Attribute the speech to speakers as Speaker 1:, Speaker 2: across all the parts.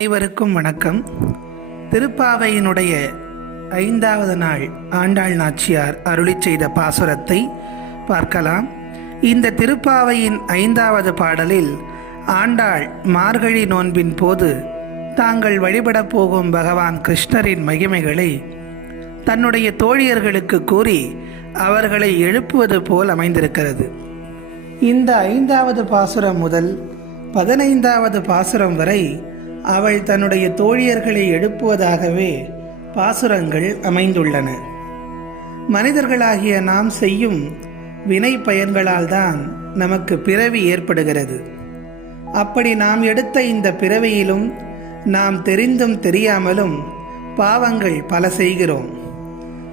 Speaker 1: அனைவருக்கும் வணக்கம். திருப்பாவையினுடைய ஐந்தாவது நாள் ஆண்டாள் நாச்சியார் அருளி செய்த பாசுரத்தை பார்க்கலாம். இந்த திருப்பாவையின் ஐந்தாவது பாடலில் ஆண்டாள் மார்கழி நோன்பின் போது தாங்கள் வழிபடப் போகும் பகவான் கிருஷ்ணரின் மகிமைகளை தன்னுடைய தோழியர்களுக்கு கூறி அவர்களை எழுப்புவது போல் அமைந்திருக்கிறது. இந்த ஐந்தாவது பாசுரம் முதல் பதினைந்தாவது பாசுரம் வரை அவள் தன்னுடைய தோழியர்களை எழுப்புவதாகவே பாசுரங்கள் அமைந்துள்ளன. மனிதர்களாகிய நாம் செய்யும் வினை பயன்களால் தான் நமக்கு பிறவி ஏற்படுகிறது. அப்படி நாம் எடுத்த இந்த பிறவியிலும் நாம் தெரிந்தும் தெரியாமலும் பாவங்கள் பல செய்கிறோம்.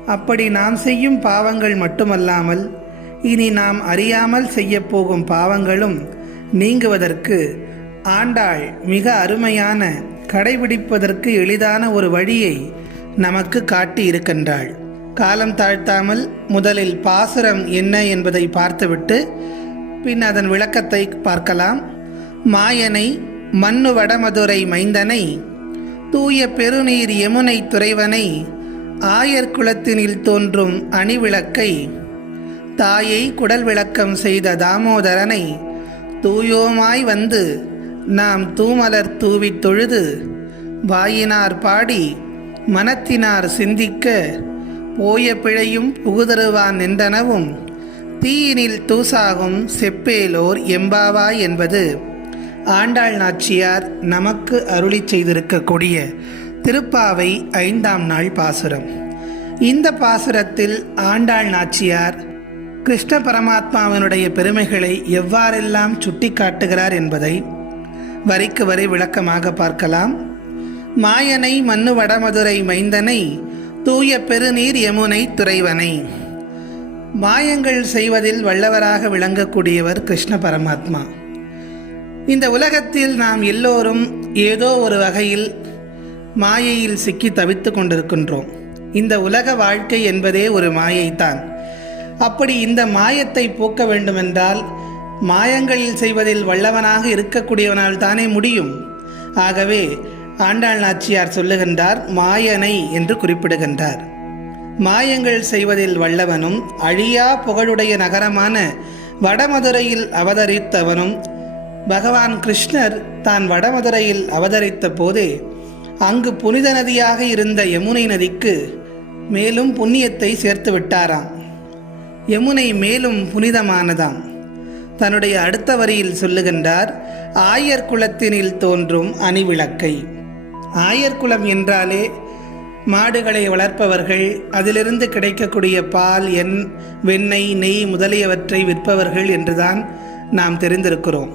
Speaker 1: அப்படி நாம் செய்யும் பாவங்கள் மட்டுமல்லாமல் இனி நாம் அறியாமல் செய்யப்போகும் பாவங்களும் நீங்குவதற்கு ஆண்டாள் மிக அருமையான கடைபிடிப்பதற்கு எளிதான ஒரு வழியை நமக்கு காட்டி இருக்கின்றாள் காலம் தாழ்த்தாமல் முதலில் பாசுரம் என்ன என்பதை பார்த்துவிட்டு பின் அதன் விளக்கத்தை பார்க்கலாம். மாயனை மண்ணு வடமதுரை மைந்தனை தூய பெருநீர் யமுனை துறைவனை ஆயர் குலத்தினில் தோன்றும் அணிவிளக்கை தாயை குடல் விளக்கம் செய்த தாமோதரனை தூயோமாய் வந்து நாம் தூமலர் தூவித் தொழுது வாயினார் பாடி மனத்தினார் சிந்திக்க போய பிழையும் புகுதருவான் நின்றனவும் தீயினில் தூசாகும் செப்பேலோர் எம்பாவாய் என்பது ஆண்டாள் நாச்சியார் நமக்கு அருளி செய்திருக்கக்கூடிய திருப்பாவை ஐந்தாம் நாள் பாசுரம். இந்த பாசுரத்தில் ஆண்டாள் நாச்சியார் கிருஷ்ண பரமாத்மாவினுடைய பெருமைகளை எவ்வாறெல்லாம் சுட்டி காட்டுகிறார் என்பதை வரிக்கு வரி விளக்கமாக பார்க்கலாம். மாயனை மண்ணு வடமதுரை மைந்தனை தூய பெருநீர் யமுனை துறைவனை. மாயங்கள் செய்வதில் வல்லவராக விளங்கக்கூடியவர் கிருஷ்ண பரமாத்மா. இந்த உலகத்தில் நாம் எல்லோரும் ஏதோ ஒரு வகையில் மாயையில் சிக்கி தவித்து கொண்டிருக்கின்றோம். இந்த உலக வாழ்க்கை என்பதே ஒரு மாயைத்தான் அப்படி இந்த மாயத்தை போக்க வேண்டுமென்றால் மாயங்களில் செய்வதில் வல்லவனாக இருக்கக்கூடியவனால் தானே முடியும். ஆகவே ஆண்டாள் நாச்சியார் சொல்லுகின்றார் மாயனை என்று குறிப்பிடுகின்றார். மாயங்கள் செய்வதில் வல்லவனும் அழியா புகழுடைய நகரமான வடமதுரையில் அவதரித்தவனும் பகவான் கிருஷ்ணர் தான் வடமதுரையில் அவதரித்த போதே அங்கு புனித நதியாக இருந்த யமுனை நதிக்கு மேலும் புண்ணியத்தை சேர்த்து விட்டாராம் யமுனை மேலும் புனிதமானதாம். தன்னுடைய அடுத்த வரியில் சொல்லுகின்றார் ஆயர் குலத்தினில் தோன்றும் அணிவிளக்கை. ஆயர் குலம் என்றாலே மாடுகளை வளர்ப்பவர்கள் அதிலிருந்து கிடைக்கக்கூடிய பால் எண் வெண்ணெய் நெய் முதலியவற்றை விற்பவர்கள் என்றுதான் நாம் தெரிந்திருக்கிறோம்.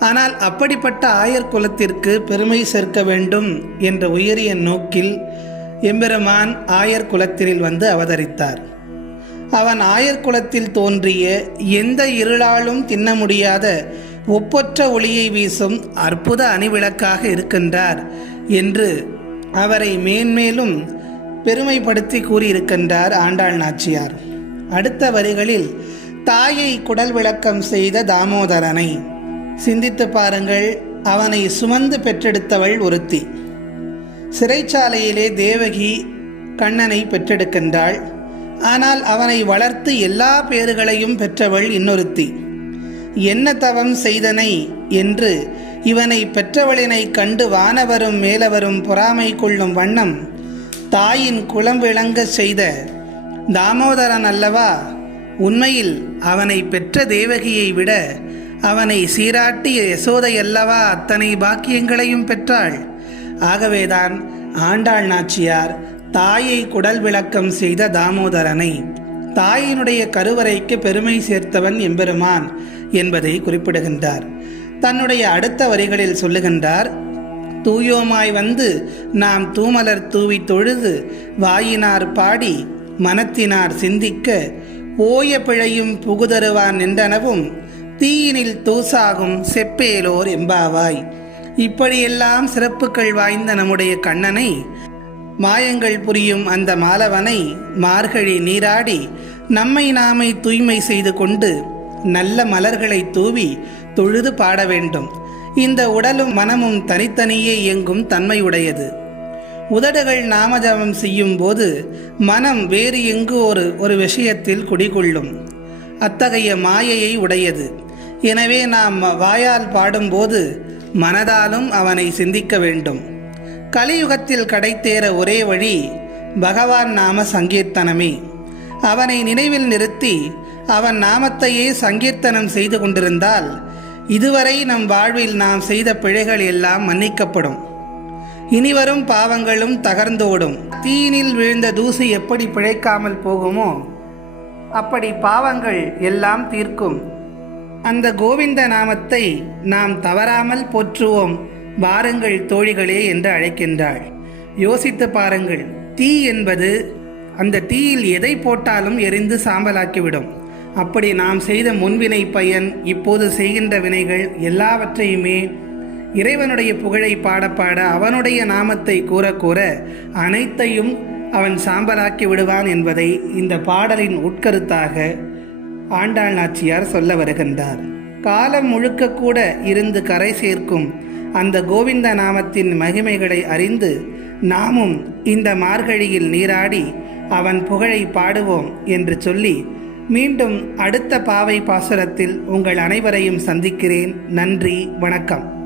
Speaker 1: ஆனால் அப்படிப்பட்ட ஆயர் குலத்திற்கு பெருமை சேர்க்க வேண்டும் என்ற உயரிய நோக்கில் எம்பெருமான் ஆயர் குலத்தினில் வந்து அவதரித்தார். அவன் ஆயர் குலத்தில் தோன்றிய எந்த இருளாலும் தின்ன முடியாத ஒப்பற்ற ஒளியை வீசும் அற்புத அணிவிளக்காக இருக்கின்றார் என்று அவரை மேன்மேலும் பெருமைப்படுத்தி கூறியிருக்கின்றார் ஆண்டாள் நாச்சியார். அடுத்த வரிகளில் தாயை குடல் விளக்கம் செய்த தாமோதரனை சிந்தித்து பாருங்கள் அவனை சுமந்து பெற்றெடுத்தவள் ஒருத்தி. சிறைச்சாலையிலே தேவகி கண்ணனை பெற்றெடுக்கின்றாள். ஆனால் அவனை வளர்த்து எல்லா பேறுகளையும் பெற்றவள் இன்னொருத்தி. என்ன தவம் செய்தனை என்று இவனை பெற்றவளினை கண்டு வானவரும் மேலவரும் பொறாமை கொள்ளும் வண்ணம் தாயின் குளம் விளங்க செய்த தாமோதரன் அல்லவா? உண்மையில் அவனை பெற்ற தேவகியை விட அவனை சீராட்டிய யசோதை அல்லவா அத்தனை பாக்கியங்களையும் பெற்றாள்? ஆகவேதான் ஆண்டாள் நாச்சியார் தாயை குடல் விளக்கம் செய்த தாமோதரனை தாயினுடைய கருவறைக்கு பெருமை சேர்த்தவன் எம்பெருமான் என்பதை குறிப்பிடுகின்றார். தன்னுடைய அடுத்த வரிகளில் சொல்லுகின்றார் தூயோமாய் வந்து நாம் தூமலர் தூவி தொழுது வாயினார் பாடி மனத்தினார் சிந்திக்க ஓய பிழையும் புகுதருவான் நின்றனவும் தீயினில் தூசாகும் செப்பேலோர் எம்பாவாய். இப்படியெல்லாம் சிறப்புகள் வாய்ந்த நம்முடைய கண்ணனை மாயங்கள் புரியும் அந்த மாலவனை மார்கழி நீராடி நம்மை நாமை தூய்மை செய்து கொண்டு நல்ல மலர்களை தூவி தொழுது பாட வேண்டும். இந்த உடலும் மனமும் தனித்தனியே இயங்கும் தன்மையுடையது. உதடுகள் நாமஜபம் செய்யும் போது மனம் வேறு எங்கு ஒரு ஒரு விஷயத்தில் குடிகொள்ளும். அத்தகைய மாயையை உடையது. எனவே நாம் வாயால் பாடும்போது மனதாலும் அவனை சிந்திக்க வேண்டும். கலியுகத்தில் கடைத்தேற ஒரே வழி பகவான் நாம சங்கீர்த்தனமே. அவனை நினைவில் நிறுத்தி அவன் நாமத்தையே சங்கீர்த்தனம் செய்து கொண்டிருந்தால் இதுவரை நம் வாழ்வில் நாம் செய்த பிழைகள் எல்லாம் மன்னிக்கப்படும். இனிவரும் பாவங்களும் தகர்ந்தோடும் தீயினில் விழுந்த தூசி எப்படி பிழைக்காமல் போகுமோ அப்படி பாவங்கள் எல்லாம் தீர்க்கும். அந்த கோவிந்த நாமத்தை நாம் தவறாமல் போற்றுவோம். வாருங்கள் தோழிகளே என்று அழைக்கின்றாள். யோசித்து பாருங்கள் தீ என்பது அந்த தீயில் எதை போட்டாலும் எரிந்து சாம்பலாக்கிவிடும். அப்படி நாம் செய்த முன்வினை பயன் இப்போது செய்கின்ற வினைகள் எல்லாவற்றையுமே இறைவனுடைய புகழை பாட பாட அவனுடைய நாமத்தை கூற கூற அனைத்தையும் அவன் சாம்பலாக்கி விடுவான் என்பதை இந்த பாடலின் உட்கருத்தாக ஆண்டாள் நாச்சியார் சொல்ல வருகின்றார். காலம் முழுக்க கூட இருந்து கரை சேர்க்கும் அந்த கோவிந்த நாமத்தின் மகிமைகளை அறிந்து நாமும் இந்த மார்கழியில் நீராடி அவன் புகழை பாடுவோம் என்று சொல்லி மீண்டும் அடுத்த பாவை பாசுரத்தில் உங்கள் அனைவரையும் சந்திக்கிறேன். நன்றி வணக்கம்.